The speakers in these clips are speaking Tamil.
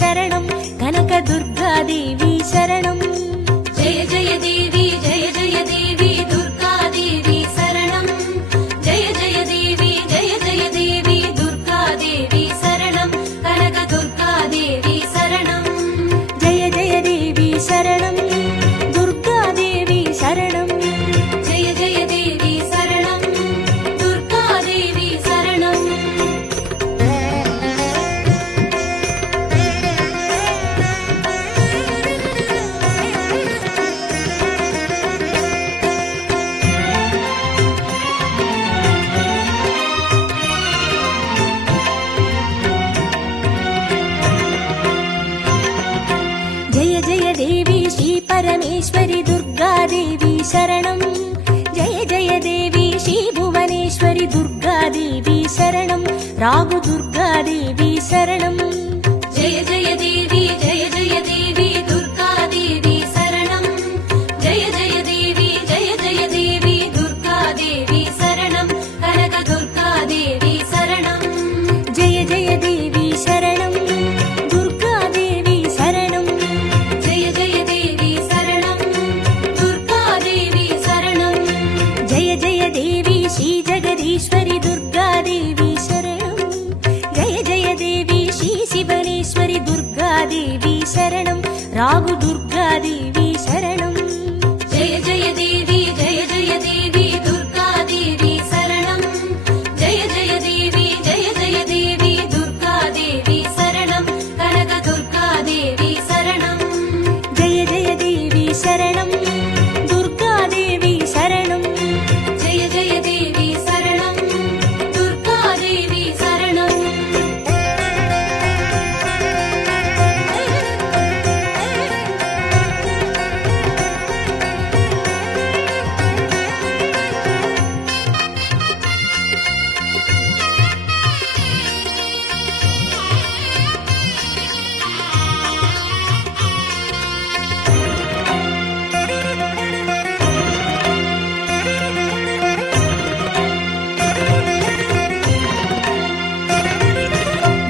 शरणं कनकदुर्गादेवी शरणं जय जय देवी दुर्गादेवी शरणं जय जय देवी दुर्गादेवी शरणं कनकदुर्गादेवी शरणं जय जय देवी शरणं दुर्गादेवी शरणं जय जय देवी शरणं दुर्गादेवी शरणं जय जय देवी श्री परमेश्वरी दुर्गादेवी शरणं जय जय देवी श्री भुवनेश्वरी दुर्गादेवी शरणं रागु दुर्गादेवी शरणं जय जय देवी दुर्गादेवी शरणं जय जय देवी दुर्गादेवी शरणं कनकदुर्गादेवी शरणं जय जय देवी शरणं दुर्गादेवी शरणं जय जय देवी शरणं दुर्गादेवी शरणं जय जय देवी श्री जगदीश्वरी दुर्गादेवी शरणं जय जय देवी श्री शिवनेश्वरी दुर्गादेवी शरणं रागु दुर्गादेवी शरणं जय जय देवी दुर्गादेवी शरणं जय जय देवी दुर्गादेवी शरणं कनकदुर्गादेवी शरणं जय जय देवी शरणं दुर्गादेवी शरणं जय जय देवी शरणं दुर्गादेवी शरणं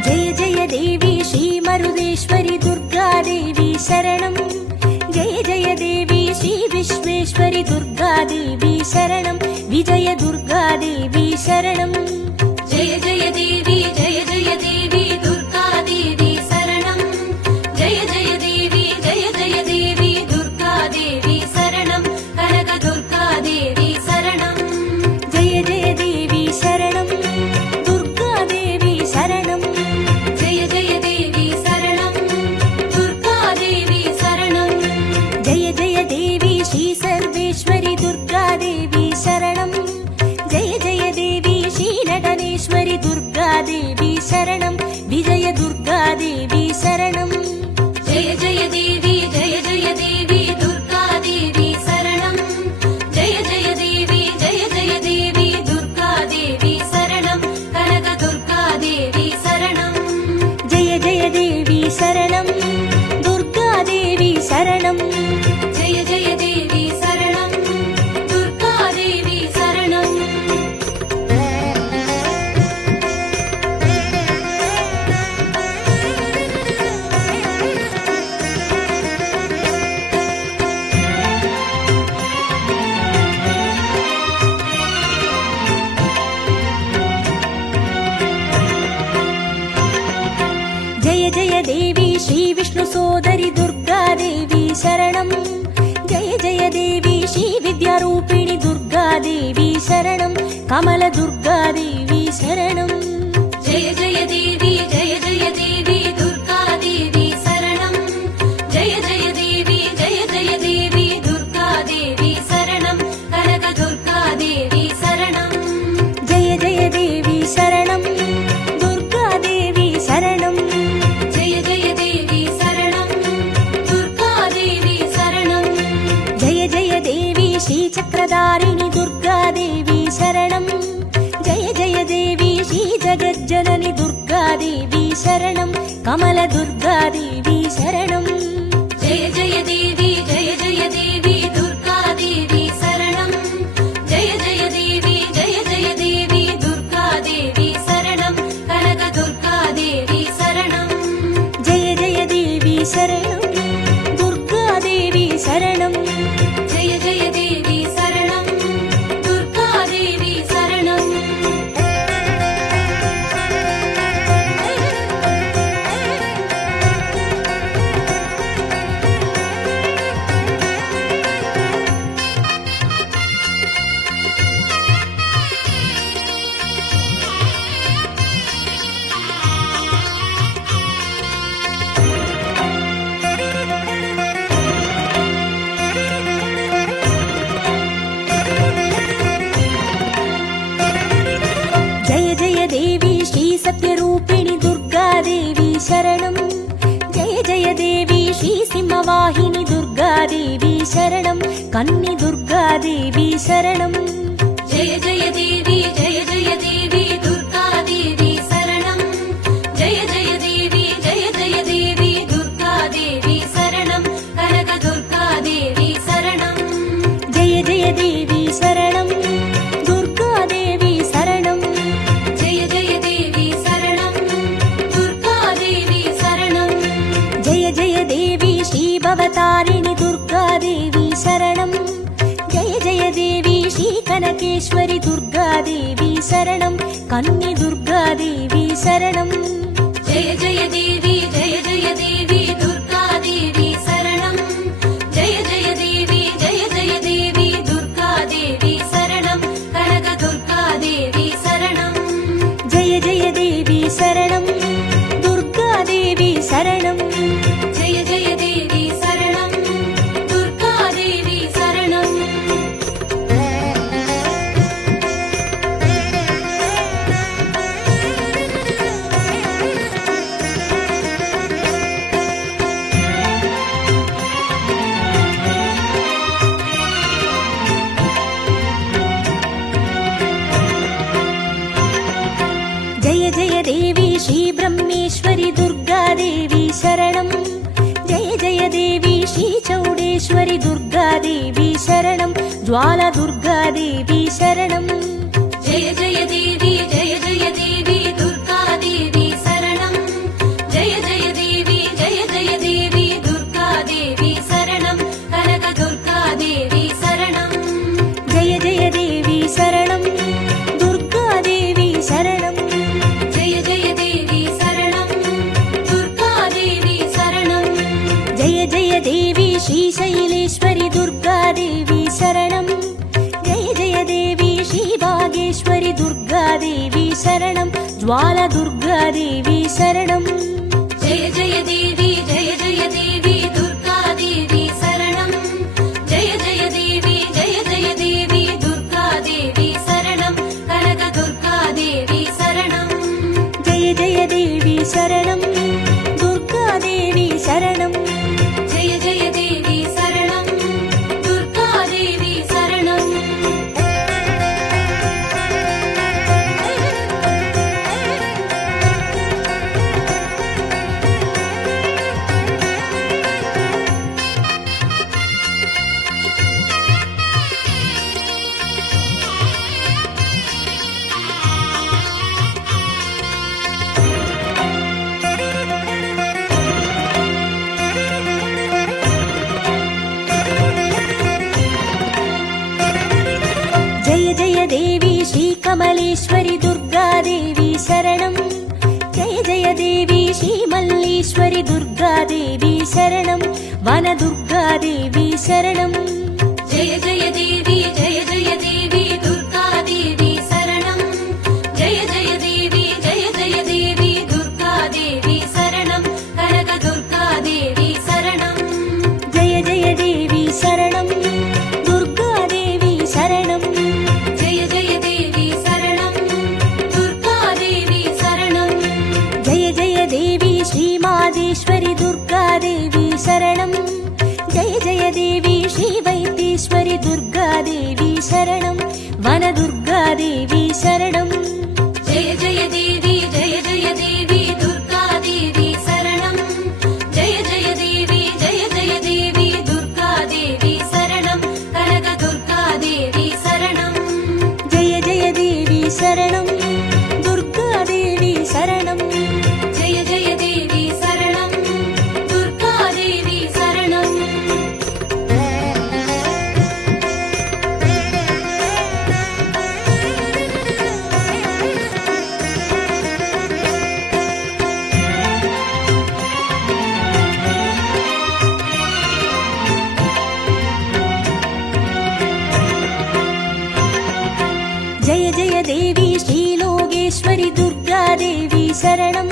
जय जय देवी श्री मरुदेश्वरी दुर्गादेवी शरणं जय जय देवी श्री विश्वेश्वरी दुर्गादेवी शरणं विजय दुर्गादेवी शरणं जय जय देवी दुर्गादेवी शरणं जय जय देवी दुर्गादेवी शरणं कनकदुर्गादेवी शरणं जय जय देवी शरणं दुर्गादेवी शरणं जय जय देवी शरणं दुर्गादेवी शरणं जय जय देवी श्री सर्वेश्वरी दुर्गादेवी शरणं जय जय देवी श्री नटनेश्वरी दुर्गादेवी शरणं विजय दुर्गादेवी शरणं जय जय देवी दुर्गादेवी शरणं जय जय देवी दुर्गादेवी शरणं कनकदुर्गादेवी शरणं जय जय देवी शरणं दुर्गादेवी शरणं जय जय देवी शरणं दुर्गादेवी शरणं जय जय देवी श्री विष्णु सोदरी दुर्गादेवी शरणं जय जय देवी श्री विद्यारूपिणी दुर्गादेवी शरणं कमल दुर्गादेवी शरणं जय जय देवी दुर्गादेवी शरणं जय जय देवी दुर्गादेवी शरणं कनकदुर्गादेवी शरणं जय जय देवी शरणं दुर्गादेवी शरणं जय जय देवी शरणं दुर्गादेवी शरणं जय जय देवी श्री चक्रधारिणी दुर्गादेवी शरणं जय जय देवी श्री जगज्जननी दुर्गादेवी शरणं कमल दुर्गादेवी शरणं जय जय देवी दुर्गादेवी शरणं जय जय देवी दुर्गादेवी शरणं कनकदुर्गादेवी शरणं जय जय ಶ್ರೀ ಸಿಂಹವಾಹಿನಿ ದುರ್ಗಾದೇವಿ ಶರಣಂ ಕನ್ನಿ ದುರ್ಗಾದೇವಿ ಶರಣಂ ಜಯ ಜಯ ದೇವಿ ಜಯ ಜಯ ದೇವಿ ದುರ್ಗಾದೇವಿ ಶರಣಂ ಜಯ ಜಯ ದೇವಿ ಜಯ ಜಯ ದೇವಿ ದುರ್ಗಾದೇವಿ ಶರಣಂ ಕನಕ ದುರ್ಗಾದೇವಿ ಶರಣಂ ಜಯ ಜಯ ದೇವಿ ಶರಣಂ ದುರ್ಗಾದೇವಿ ಶರಣಂ ಜಯ ಜಯ ದೇವಿ ಶರಣಂ ದುರ್ಗಾದೇವಿ ಶರಣಂ ಜಯ ಜಯ ದೇವಿ ಶ್ರೀ ಭವತಾರಿಣಿ ದುರ್ಗಾದೇವಿ ಶರಣಂ ಜಯ ಜಯ ದೇವಿ ಶ್ರೀ ಕನಕೇಶ್ವರಿ ದುರ್ಗಾದೇವಿ ಶರಣಂ ಕನ್ನಿ ದುರ್ಗಾದೇವಿ ಶರಣಂ ಜಯ ಜಯ ದೇವಿ ಜಯ ಜಯ ದೇವಿ ದುರ್ಗಾದೇವಿ ಶರಣಂ ಜಯ ಜಯ ದೇವಿ ಜಯ ಜಯ ದೇವಿ ದುರ್ಗಾದೇವಿ ಶರಣಂ ಕನಕ ದುರ್ಗಾದೇವಿ ಶರಣಂ ಜಯ ಜಯ ದೇವಿ ಶರಣಂ ದುರ್ಗಾದೇವಿ ಶರಣಂ ಜಯ ಜಯ ದೇವಿ ಶರಣಂ ದುರ್ಗಾದೇವಿ ಶರಣಂ ಜಯ ಜಯ ದೇವಿ ಶ್ರೀ ಬ್ರಹ್ಮೇಶ್ವರಿ ದುರ್ಗಾದೇವಿ ಶರಣಂ ಜಯ ಜಯ ದೇವಿ ಶ್ರೀ ಚೌಡೇಶ್ವರಿ ದುರ್ಗಾದೇವಿ ಶರಣಂ ಜ್ವಾಲ ದುರ್ಗಾದೇವಿ ಶರಣಂ ಜಯ ಜಯ ದೇವಿ ಜಯ ಜಯ ದೇವಿ ದುರ್ಗಾದೇವಿ ಶರಣಂ ಜಯ ಜಯ ದೇವಿ ಜಯ ಜಯ ದೇವಿ ದುರ್ಗಾದೇವಿ ಶರಣಂ ಕನಕ ದುರ್ಗಾದೇವಿ ಶರಣಂ ಜಯ ಜಯ ದೇವಿ ಶರಣಂ ದುರ್ಗಾದೇವಿ ಶರಣಂ ಜಯ ಜಯ ದೇವಿ ಶರಣಂ ದುರ್ಗಾದೇವಿ ಶರಣಂ ಜಯ ಜಯ ದೇವಿ ಶ್ರೀ ಶೈಲೇಶ್ವರಿ ದುರ್ಗಾದೇವಿ ಶರಣಂ ಜಯ ಜಯ ದೇವಿ ಶ್ರೀ ಭಾಗೇಶ್ವರಿ ದುರ್ಗಾದೇವಿ ಶರಣಂ ಜ್ವಾಲ ದುರ್ಗಾದೇವಿ ಶರಣಂ ಜಯ ಜಯ ದೇವಿ ಜಯ ಜಯ ದೇವಿ ದುರ್ಗಾದೇವಿ ಶರಣಂ ಜಯ ಜಯ ದೇವಿ ಜಯ ಜಯ ದೇವಿ ದುರ್ಗಾದೇವಿ ಶರಣಂ ಕನಕ ದುರ್ಗಾದೇವಿ ಶರಣಂ ಜಯ ಜಯ ದೇವಿ ಶರಣಂ ದುರ್ಗಾದೇವಿ ಶರಣಂ ಜಯ ಜಯ ದೇವಿ ಶರಣಂ ದುರ್ಗಾದೇವಿ ಶರಣಂ ಜಯ ಜಯ ದೇವಿ ಶ್ರೀ ಕಮಲೇಶ್ವರಿ ದುರ್ಗಾದೇವಿ ಶರಣಂ ಜಯ ಜಯ ದೇವಿ ಶ್ರೀ ಮಲ್ಲೇಶ್ವರಿ ದುರ್ಗಾದೇವಿ ಶರಣಂ ವನ ದುರ್ಗಾದೇವಿ ಶರಣಂ ಜಯ ಜಯ ದೇವಿ ಜಯ ಜಯ ದೇವಿ ದುರ್ಗಾದೇವಿ ಶರಣಂ ಜಯ ಜಯ ದೇವಿ ಜಯ ಜಯ ದೇವಿ ದುರ್ಗಾದೇವಿ ಶರಣಂ ಕನಕ ದುರ್ಗಾದೇವಿ ಶರಣಂ ಜಯ ಜಯ ದೇವಿ ಶರಣಂ ದುರ್ಗಾದೇವಿ ಶರಣಂ ಜಯ ಜಯ ದೇವಿ ಶರಣಂ ದುರ್ಗಾದೇವಿ ಶರಣಂ ಜಯ ಜಯ ದೇವಿ ಶ್ರೀ ಮಾದೇಶ್ವರಿ ದುರ್ಗಾದೇವಿ ಶರಣಂ ಜಯ ಜಯ ದೇವಿ ಶ್ರೀ ವೈದ್ಯೇಶ್ವರಿ ದುರ್ಗಾದೇವಿ ಶರಣಂ ವನ ದುರ್ಗಾದೇವಿ ಶರಣಂ ಜಯ ಜಯ ದೇವಿ ಜಯ ಜಯ ದೇವಿ ದುರ್ಗಾದೇವಿ ಶರಣಂ ಜಯ ಜಯ ದೇವಿ ಜಯ ಜಯ ದೇವಿ ದುರ್ಗಾದೇವಿ ಶರಣಂ ಕನಕ ದುರ್ಗಾದೇವಿ ಶರಣಂ ಜಯ ಜಯ ದೇವಿ ಶರಣಂ ದುರ್ಗಾದೇವಿ ಶರಣಂ ಜಯ ಜಯ ದೇವಿ ಶರಣಂ ದುರ್ಗಾದೇವಿ ಶರಣಂ ಜಯ ಜಯ ದೇವಿ ಶ್ರೀ ಲೋಗೇಶ್ವರಿ ದುರ್ಗಾದೇವಿ ಶರಣಂ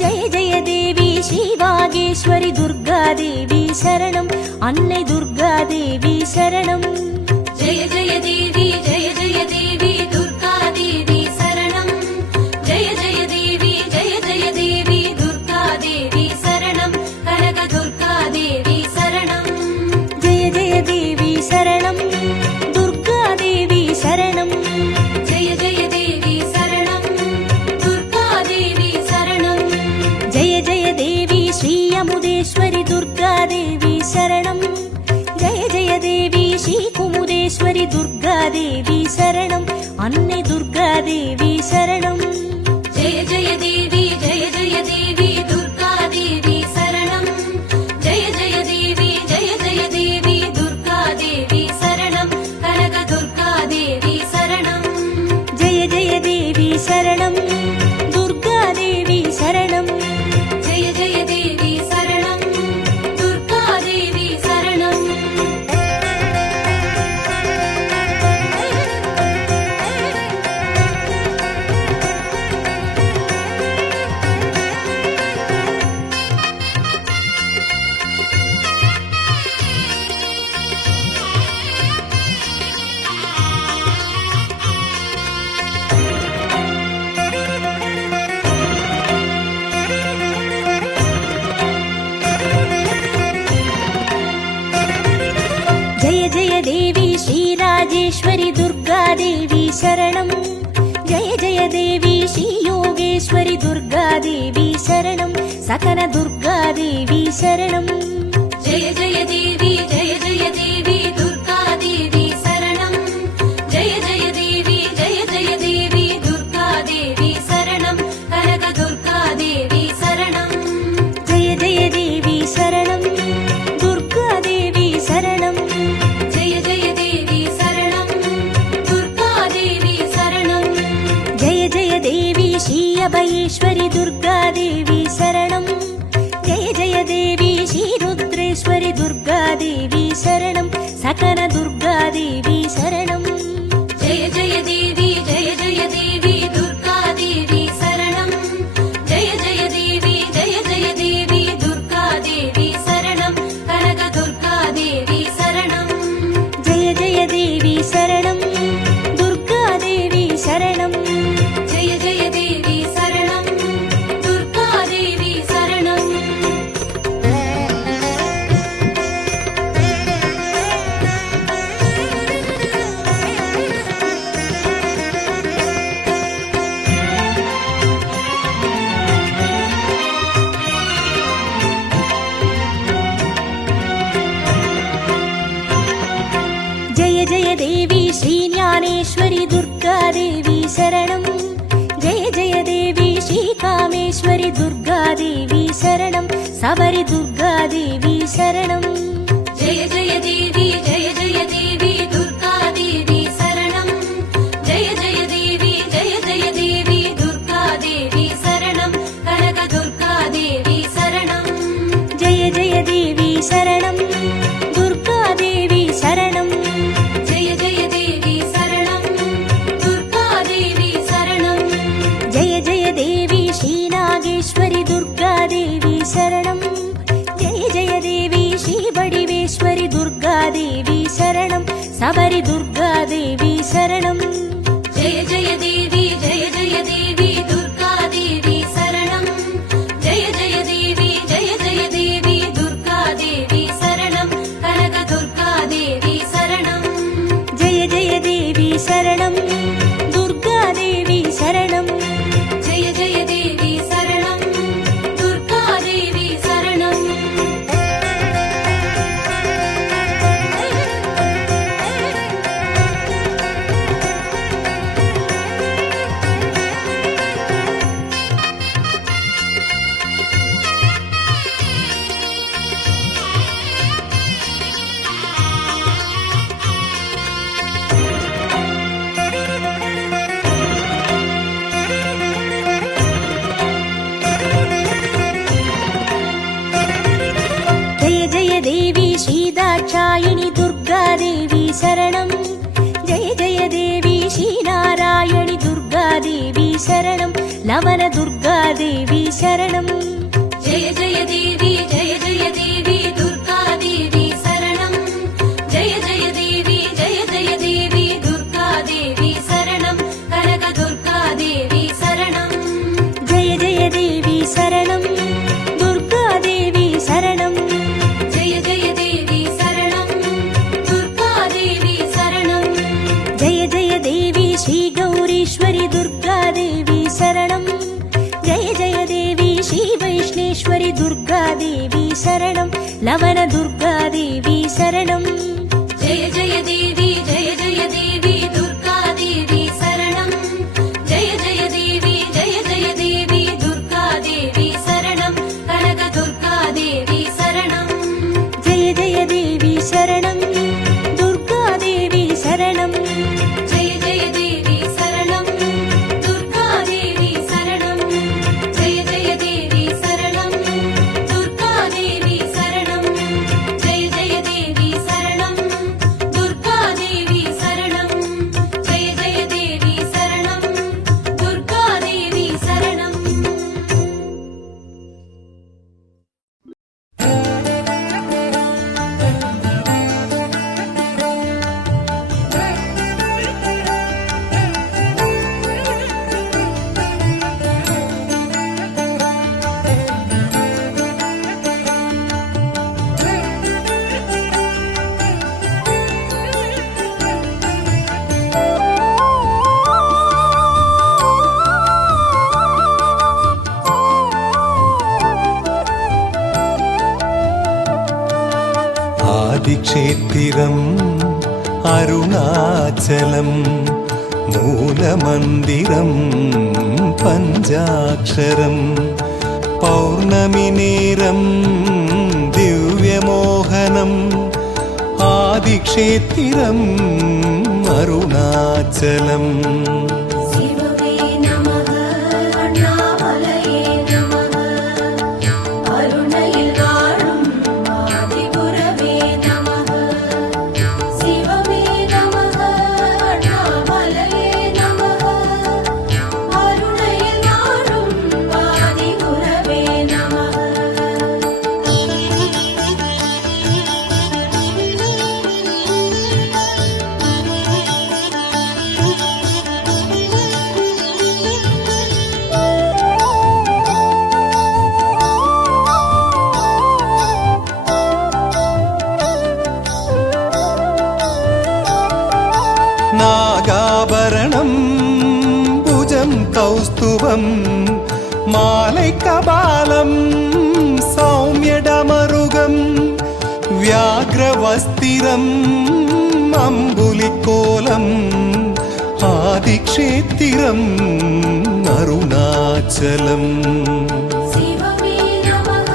ಜಯ ಜಯ ದೇವಿ ಶ್ರೀ ವಾಗೇಶ್ವರಿ ದುರ್ಗಾದೇವಿ ಶರಣಂ ಅನ್ನೆ ದುರ್ಗಾದೇವಿ ಶರಣಂ ಜಯ ಜಯ ದೇವಿ ಜಯ ಜಯ ದೇವಿ ದುರ್ಗಾದೇವಿ ಶರಣಂ ಜಯ ಜಯ ದೇವಿ ಜಯ ಜಯ ದೇವಿ ದುರ್ಗಾದೇವಿ ಶರಣಂ ಕನಕ ದುರ್ಗಾದೇವಿ कुमुदेश्वरि दुर्गादेवी शरणं जय जय देवी श्रीकुमुदेश्वरि दुर्गादेवी शरणं अन्ने दुर्गादेवी शरणं जय जय देवी दुर्गादेवी शरणं जय जय देवी दुर्गादेवी शरणं कनक दुर्गादेवी शरणं जय जय देवी शरणं दुर्गादेवी शरणं जय जय देवी शरणं दुर्गादेवी शरणं जय जय देवी श्रीराजेश्वरि दुर्गादेवी शरणं जय जय देवी श्रीयोगेश्वरि दुर्गादेवी शरणं सकल दुर्गादेवी शरणं जय जय देवी दुर्गादेवी शरणं जय जय देवी दुर्गादेवी शरणं कनक दुर्गादेवी शरणं जय जय देवी शरणं दुर्गादेवी शरणं जय जय देवी शरणं दुर्गादेवी शरणं जय जय देवी श्री अभयेश्वरि दुर्गादेवी शरणं जय जय देवी श्री रुद्रेश्वरि दुर्गादेवी शरणं सकल दुर्गादेवी शरणं जय जय देवी दुर्गादेवी शरणं जय जय देवी दुर्गादेवी शरणं कनक दुर्गादेवी शरणं जय जय देवी शरणं दुर्गादेवी शरणं जय जय देवी शरणं दुर्गादेवी शरणं जय जय देवी श्रीज्ञानेश्वरि दुर्गादेवी शरणं जय जय देवी श्रीकामेश्वरि दुर्गादेवी शरणं सबरि दुर्गादेवी शरणं जय जय देवी दुर्गादेवी शरणं जय जय देवी दुर्गादेवी शरणं कनक दुर्गादेवी शरणं जय जय देवी शरणं दुर्गादेवी शरणं जय जय देवी शरणं दुर्गादेवी शरणं जय जय देवी श्रीनागेश्वरि दुर्गादेवी शरणं जय जय देवी श्रीबडिवेश्वरि दुर्गादेवी शरणं सबरि दुर्गादेवी शरणं जय जय देवी दुर्गादेवी शरणं जय जय देवी दुर्गादेवी शरणं कनक दुर्गादेवी शरणं जय जय देवी शरणं दुर्गादेवी शरणं जय जय देवी शरणं दुर्गादेवी शरणं जय जय देवी श्रीदाक्षायिणि दुर्गादेवी शरणं जय जय देवी श्रीनारायणि दुर्गादेवी शरणं लवण दुर्गादेवी शरणं जय जय देवी दुर्गादेवी शरणं जय जय देवी दुर्गादेवी शरणं कनक दुर्गादेवी शरणं जय जय देवी शरणं दुर्गादेवी शरणं जय जय देवी शरणं दुर्गादेवी शरणं जय जय देवी श्रीगौरीश्वरि दुर्गादेवी शरणं जय जय देवी श्रीवै தேவி சரணம் லவன துர்கா தேவி சரணம் ஜெய ஜெய தேவி ஜெய ஜெய தேவி துர்கா தேவி சரணம் ஜெய ஜெய தேவி ஜெய ஜெய தேவி துர்கா தேவி சரணம் கனக துர்கா தேவி சரணம் ஜெய ஜெய தேவி சரணம் துர்கா தேவி சரணம் ஜெய ஜெய தேவி சரணம் துர்கா தேவி சரணம் ஜெய ஜெய தேவி சரணம் துர்கா தேவி சரணம் ஜெய ஜெய தேவி சரணம் துர்கா தேவி சரணம் ஜெய ஜெய தேவி சரணம் துர்கா தேவி சரணம் ആദിക്ഷേത്രം അരുണാചലം മൂലമന്ദിരം പഞ്ചാക്ഷരം പൗർണമി നേരം ദിവ്യമോഹനം ആദിക്ഷേത്രം അരുണാചലം சிவவே நமः அண்ணாமலையே நமः அருணையில் வாழும் ஆதிகுரவே நமः சிவவே நமः அண்ணாமலையே நமः அருணையில் வாழும் ஆதிகுரவே நமः നാഗാഭരണം ഭുജം കൗസ്തുഭം മാലൈകപാലം സൗമ്യഡമരുഗം വ്യാഘ്രവസ്തിരം അമ്പുലിക്കോലം ആദിക്ഷേത്രം അരുണാചലം சிவவே நமः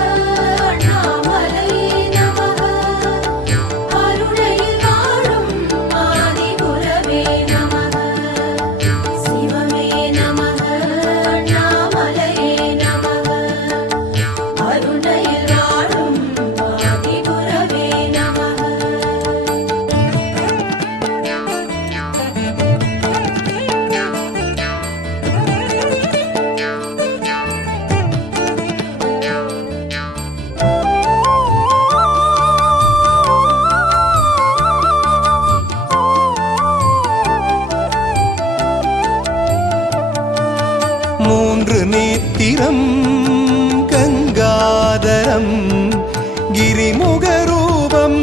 அண்ணாமலையே நமः அருணையில் வாழும் ஆதிகுரவே நமः சிவவே நமः அண்ணாமலையே நமः அருணையில் வாழும் ஆதிகுரவே நமः മൂன்று നേത്തിരം ഗംഗാധരം ഗിരിമുഖരൂപം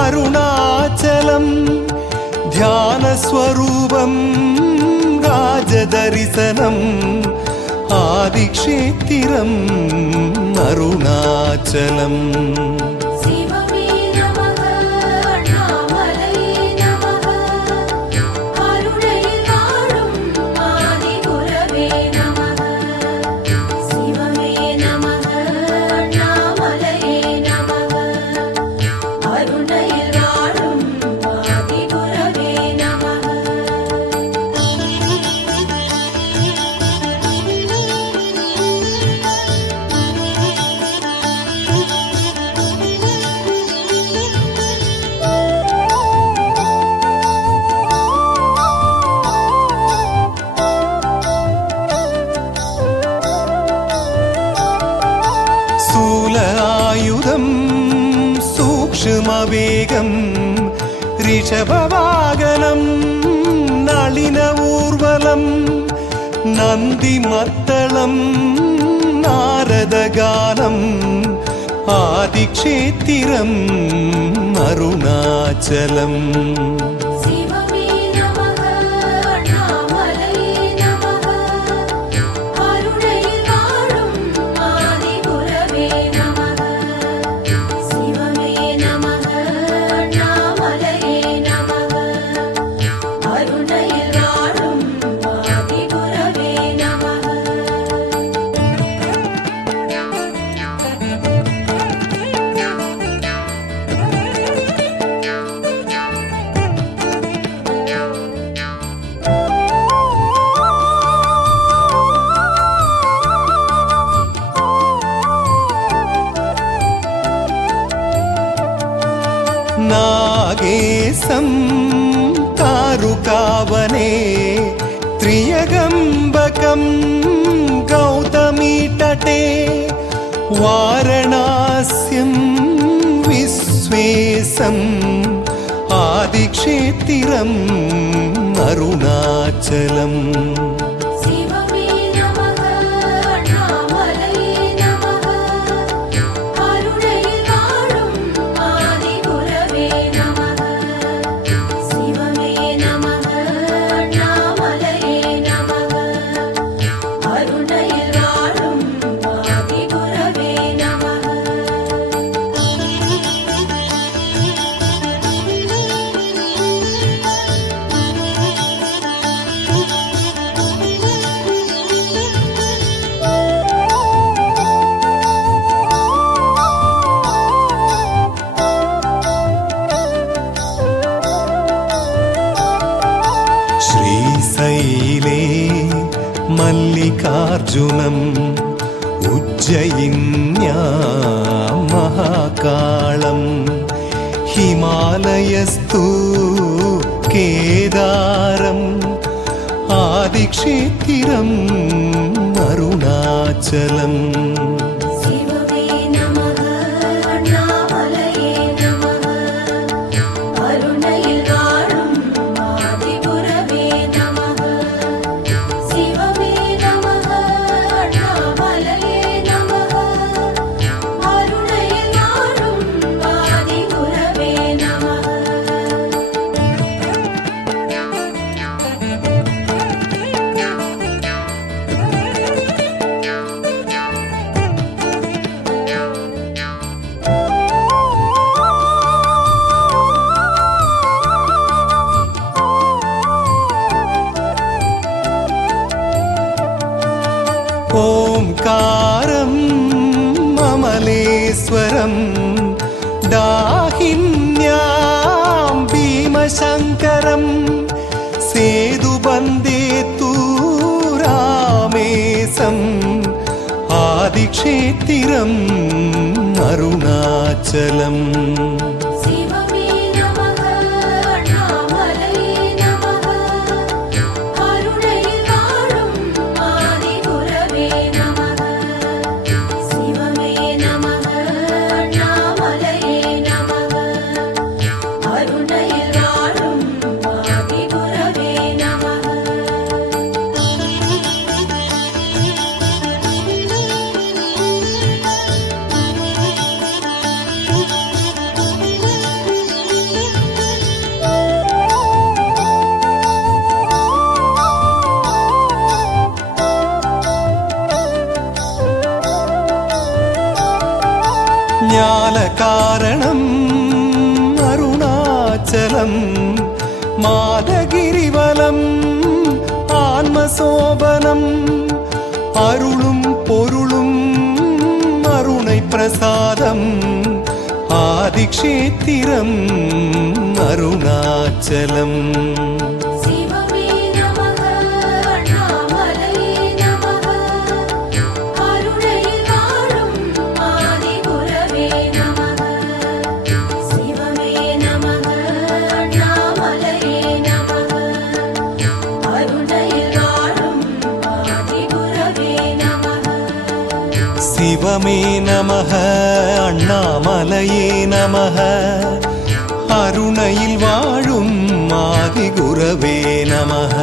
അരുണാചലം ധ്യാനസ്വരൂപം രാജദർശനം ആദിക്ഷേത്രം അരുണാചലം சிவவே நமः அண்ணாமலையே நமः அருணையில் வாழும் ஆதிகுரவே நமः சிவவே நமः அண்ணாமலையே நமः அருணையில் வாழும் ஆதிகுரவே நமः സ്ഥൂലായുധം സൂക്ഷ്മവേഗം ഋഷഭവാഹനം നളിനഊർവലം നന്ദിമത്തളം നാരദഗാനം ആദിക്ഷേത്രം അരുണാചലം சிவவே நமः அண்ணாமலையே நமः அருணையில் வாழும் ஆதிகுரவே நமः नागेशं तारुकावने त्र्यगम्बकं गौतमीतटे वारणास्यं विश्वेशम् आदिक्षेत्रम् अरुणाचलम् சிவமே நமக அண்ணாமலையே நமக அருணையில் வாழும் ஆதிகுரவே நமக சிவமே நமக அண்ணாமலையே நமக அருணையில் வாழும் ஆதிகுரவே நமக श्रीशैले मल्लिकार्जुनम् उज्जयिन्या महाकालम् हिमालयस्तु केदारम् आदिक्षेत्रम् अरुणाचलम् சிவமே நமக அண்ணாமலையே நமக அருணையில் வாழும் ஆதிகுரவே நமக சிவமே நமக அண்ணாமலையே நமக அருணையில் வாழும் ஆதிகுரவே நமக ओंकारं ममलेश्वरं दाहिन्यां भीमशङ्करं सेतुबन्धे तु रामेशम् आदिक्षेत्रम् अरुणाचलम् சிவமே நமக அண்ணாமலையே நமக அருணையில் வாழும் ஆதிகுரவே நமக சிவமே நமக அண்ணாமலையே நமக அருணையில் வாழும் ஆதிகுரவே நமக ज्ञानकारणम् अरुणाचलम् मादगिरिवलम् आत्मसोबनम् अरुளும் பொருளும் अरुणै प्रसादम् आदिक्षेत्रम् अरुणाचलम् சிவமே நமக அண்ணாமலையே நமக அருணையில் வாழும் ஆதிகுரவே நமக சிவமே நமக அண்ணாமலையே நமக அருணையில் வாழும் ஆதிகுரவே நமக शिवमे नमः अण्णामलये नमः अरुणैल वाழும் आदिगुरवे नमः।